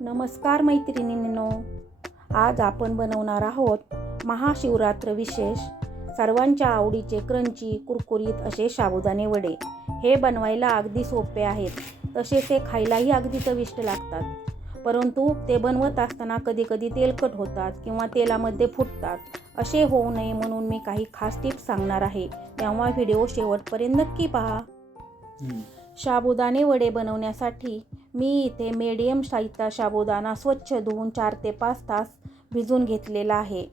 नमस्कार मैत्रिणींनो, आज आपण बनवणार आहोत महाशिवरात्र विशेष सर्वांच्या आवडीचे क्रंची कुरकुरीत असे साबुदाणे वडे। हे बनवायला अगदी सोपे आहेत, तसेच ते खायलाही अगदी चविष्ट लागतात। परंतु ते बनवत असताना कधी तेलकट होतात किंवा तेलामध्ये फुटतात। असे होऊ नये म्हणून मी काही खास टिप्स सांगणार आहे, तेव्हा व्हिडिओ शेवटपर्यंत नक्की पहा। साबुदाणे वडे बनवण्यासाठी मी इथे मीडियम साईजचा साबुदाणा स्वच्छ धुवून 4 ते 5 तास भिजून घेतलेला आहे।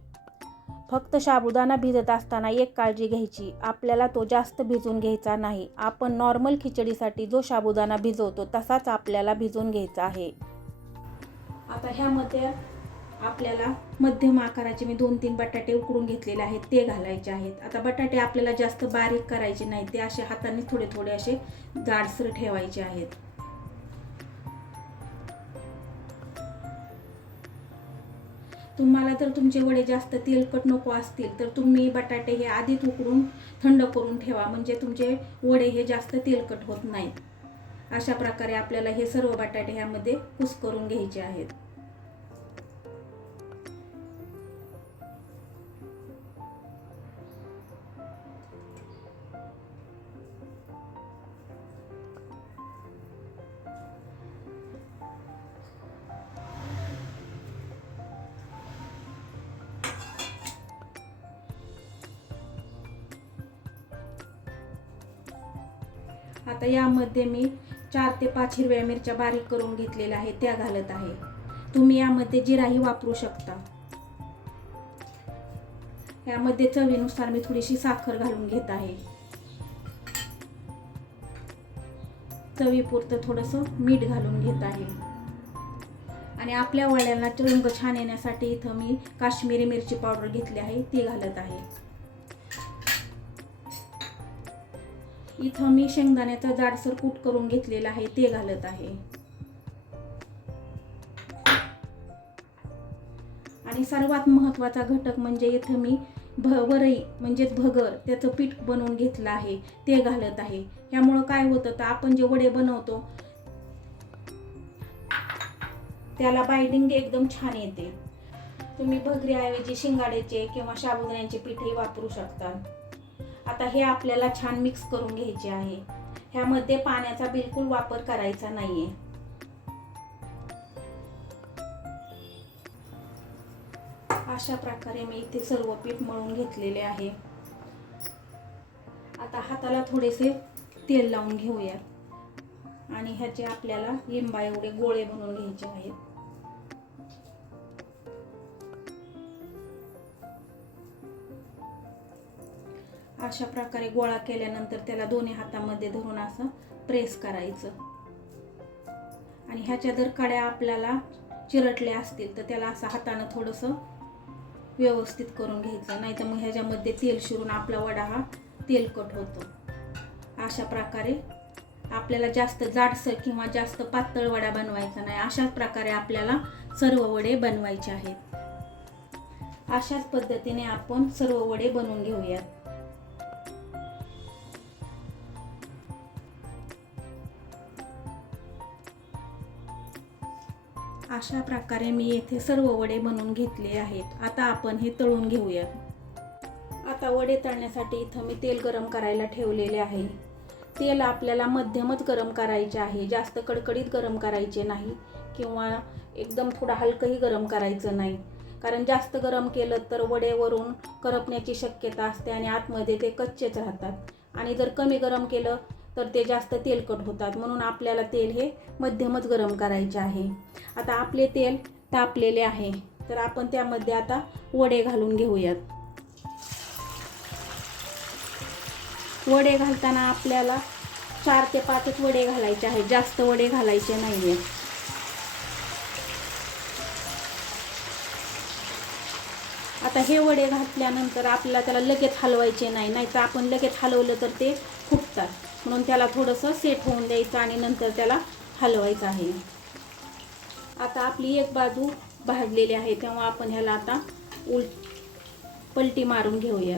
फक्त साबुदाणा भिजत असताना एक काळजी घ्यायची, आपल्याला तो जास्त भिजून घ्यायचा नाही। आपण नॉर्मल खिचडीसाठी जो साबुदाणा भिजवतो तसाच आपल्याला भिजून घ्यायचा आहे। आता ह्यामध्ये आपल्याला मध्यम आकाराचे मी 2-3 बटाटे उकडून घेतलेले आहेत, ते घालायचे आहेत। आता बटाटे आपल्याला जास्त बारीक करायचे नाही, ते असे हाताने थोडे असे जाडसर ठेवायचे आहेत। तुम्हाला जर तुमचे वडे जास्त तेलकट नको असतील तर तुम्ही बटाटे हे आधीच उकडून थंड करून ठेवा, म्हणजे तुमचे वडे हे जास्त तेलकट होत नाहीत। अशा प्रकारे आपल्याला हे सर्व बटाटे ह्यामध्ये कुस्करून घ्यायचे आहेत। आता यामध्ये मी 4 ते 5 हिरव्या मिरच्या बारीक करून घेतलेल्या आहेत, त्या घालत आहे। तुम्ही यामध्ये जिराही वापरू शकता। यामध्ये चवीनुसार मी थोडीशी साखर घालून घेत आहे। चवीपुरतं थोडंसं मीठ घालून घेत आहे। आणि आपल्या वड्यांना रंग छान येण्यासाठी इथं मी काश्मीरी मिरची पावडर घेतली आहे, ती घालत आहे। इथं मी शेंगदाण्याचा जाडसर कूट करून घेतलेला आहे, ते घालत आहे। आणि सर्वात महत्त्वाचा घटक म्हणजे इथं मी वरई म्हणजे भगर त्याचं पीठ बनवून घेतलं आहे, ते घालत आहे। यामुळे काय होतं तर आपण जे वडे बनवतो त्याला बाइंडिंग एकदम छान येते। तुम्ही भगरीऐवजी शिंगाड्याचे किंवा साबुदाण्याचे पीठही वापरू शकता। आता हे आपल्याला छान मिक्स करून घ्यायचे आहे। ह्यामध्ये पाण्याचा बिलकुल वापर करायचा नाहीये। अशा प्रकारे मी इथे सर्व पीठ मळून घेतलेले आहे। आता हाताला थोडेसे तेल लावून घेऊया आणि ह्याचे आपल्याला लिंबा एवढे गोळे बनवून घ्यायचे आहेत। अशा प्रकारे गोळा केल्यानंतर त्याला दोन्ही हातामध्ये धरून असं प्रेस करायचं। आणि ह्याच्या जर कड्या आपल्याला चिरटल्या असतील तर त्याला असं हाताने थोडंसं व्यवस्थित करून घ्यायचं, नाहीतर मग ह्याच्यामध्ये तेल शिरून आपला वडा हा तेलकट होतो। अशा प्रकारे आपल्याला जास्त जाडसर किंवा जास्त पातळ वडा बनवायचा नाही, अशाच प्रकारे आपल्याला सर्व वडे बनवायचे आहेत। अशाच पद्धतीने आपण सर्व वडे बनवून घेऊयात। अशा प्रकारे मी येथे सर्व वडे बनवून घेतले आहेत। आता आपण हे तळून घेऊयात। आता वडे तळण्यासाठी इथं मी तेल गरम करायला ठेवलेले आहे। तेल आपल्याला मध्यमच गरम करायचे आहे, जास्त कडकडीत गरम करायचे नाही किंवा एकदम थोडं हलकंही गरम करायचं नाही, कारण जास्त गरम केलं तर वडे वरून करपण्याची शक्यता असते आणि आतमध्ये ते कच्चेच राहतात। आणि जर कमी गरम केलं तर ते जास्त तेलकट होतात, म्हणून आपल्याला तेल हे मध्यमच गरम करायचे आहे। आता आपले तेल तापलेले आहे, तर आपण त्यामध्ये आता वडे घालून घेऊयात। वडे घालताना आपल्याला 4 ते 5 वडे घालायचे आहेत, जास्त वडे घालायचे नाहीये। आता हे वडे घातल्यानंतर आपल्याला त्याला लगेच हलवायचे नाही, नाहीतर आपण लगेच हलवलं तर ते फुटतात, म्हणून त्याला थोडंसं सेट होऊन द्यायचं आणि नंतर त्याला हलवायचं आहे। आता आपली एक बाजू भाजलेली आहे, तेव्हा आपण ह्याला आता पलटी मारून घेऊया।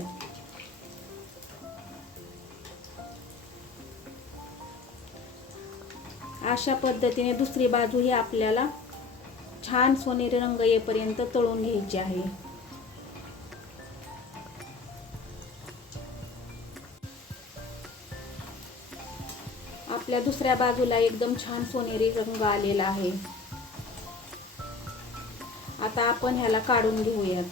अशा पद्धतीने दुसरी बाजूही आपल्याला छान सोनेरी रंग येईपर्यंत तळून घ्यायचे आहे. आपल्या दुसऱ्या बाजूला एकदम छान सोनेरी रंग आलेला आहे. आता आपण ह्याला काढून घेऊयात.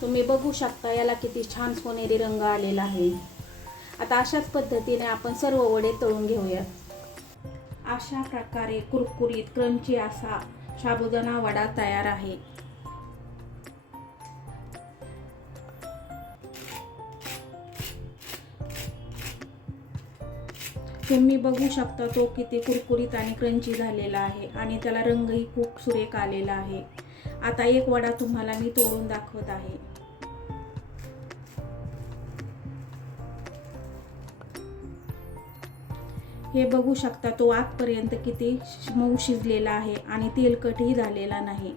तुम्ही बघू शकता याला किती छान सोनेरी रंग आलेला आहे. आता अशाच पद्धतीने आपण सर्व वडे तळून घेऊयात. अशा प्रकारे कुरकुरीत क्रंची असा साबुदाणा वडा तयार आहे. तुम्ही बघू शकता तो किती कुरकुरीत आणि क्रंची झालेला आहे आणि त्याला रंगही खूप सुरेख आलेला आहे. आता एक वडा तुम्हाला मी तोडून दाखवत आहे. हे बघू शकता तो आतपर्यंत किती मऊ शिजलेला आहे आणि तेलकटही झालेला नाही.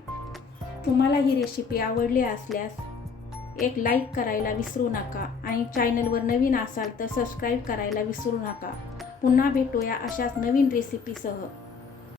तुम्हाला ही रेसिपी आवडली असल्यास एक लाईक करायला विसरू नका आणि चॅनलवर नवीन असाल तर सबस्क्राईब करायला विसरू नका. पुन्हा भेटूया अशाच नवीन रेसिपीसह.